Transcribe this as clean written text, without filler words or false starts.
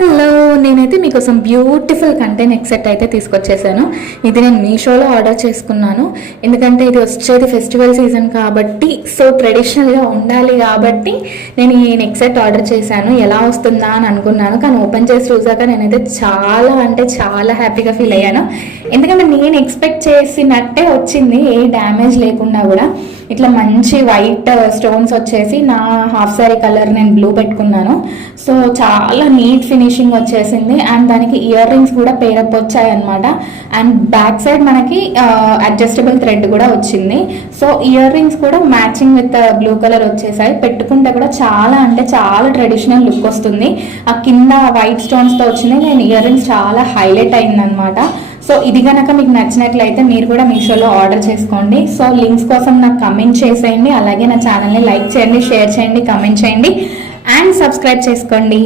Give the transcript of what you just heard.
Hello, నేనైతే మీకోసం beautiful content ఎక్సెట్ అయితే తీసుకొచ్చేసాను. ఇది నేను మీషోలో ఆర్డర్ చేసుకున్నాను. ఎందుకంటే ఇది వచ్చేది ఫెస్టివల్ సీజన్ కాబట్టి, సో ట్రెడిషనల్గా ఉండాలి కాబట్టి నేను ఈ నెక్సెట్ ఆర్డర్ చేశాను. ఎలా వస్తుందా అని అనుకున్నాను, కానీ ఓపెన్ చేసి చూసాక నేనైతే చాలా హ్యాపీగా ఫీల్ అయ్యాను. ఎందుకంటే నేను ఎక్స్పెక్ట్ చేసినట్టే వచ్చింది, ఏ డ్యామేజ్ లేకుండా కూడా. ఇట్లా మంచి వైట్ స్టోన్స్ వచ్చేసి, నా హాఫ్ సారీ కలర్ నేను బ్లూ పెట్టుకున్నాను. సో చాలా నీట్ ఫినిషింగ్ వచ్చేసింది. అండ్ దానికి ఇయర్ రింగ్స్ కూడా పేరప్ వచ్చాయి అనమాట. అండ్ బ్యాక్ సైడ్ మనకి అడ్జస్టబుల్ థ్రెడ్ కూడా వచ్చింది. సో ఇయర్ రింగ్స్ కూడా మ్యాచింగ్ విత్ బ్లూ కలర్ వచ్చేసాయి. పెట్టుకుంటే కూడా చాలా ట్రెడిషనల్ లుక్ వస్తుంది. ఆ కింద వైట్ స్టోన్స్తో వచ్చింది. నేను ఇయర్ రింగ్స్ చాలా హైలైట్ అయింది అనమాట. సో ఇది కనుక మీకు నచ్చినట్లయితే మీరు కూడా మీషోలో ఆర్డర్ చేసుకోండి. సో లింక్స్ కోసం నాకు కమెంట్ చేసేయండి. అలాగే నా ఛానల్ని లైక్ చేయండి, షేర్ చేయండి, కమెంట్ చేయండి అండ్ సబ్స్క్రైబ్ చేసుకోండి.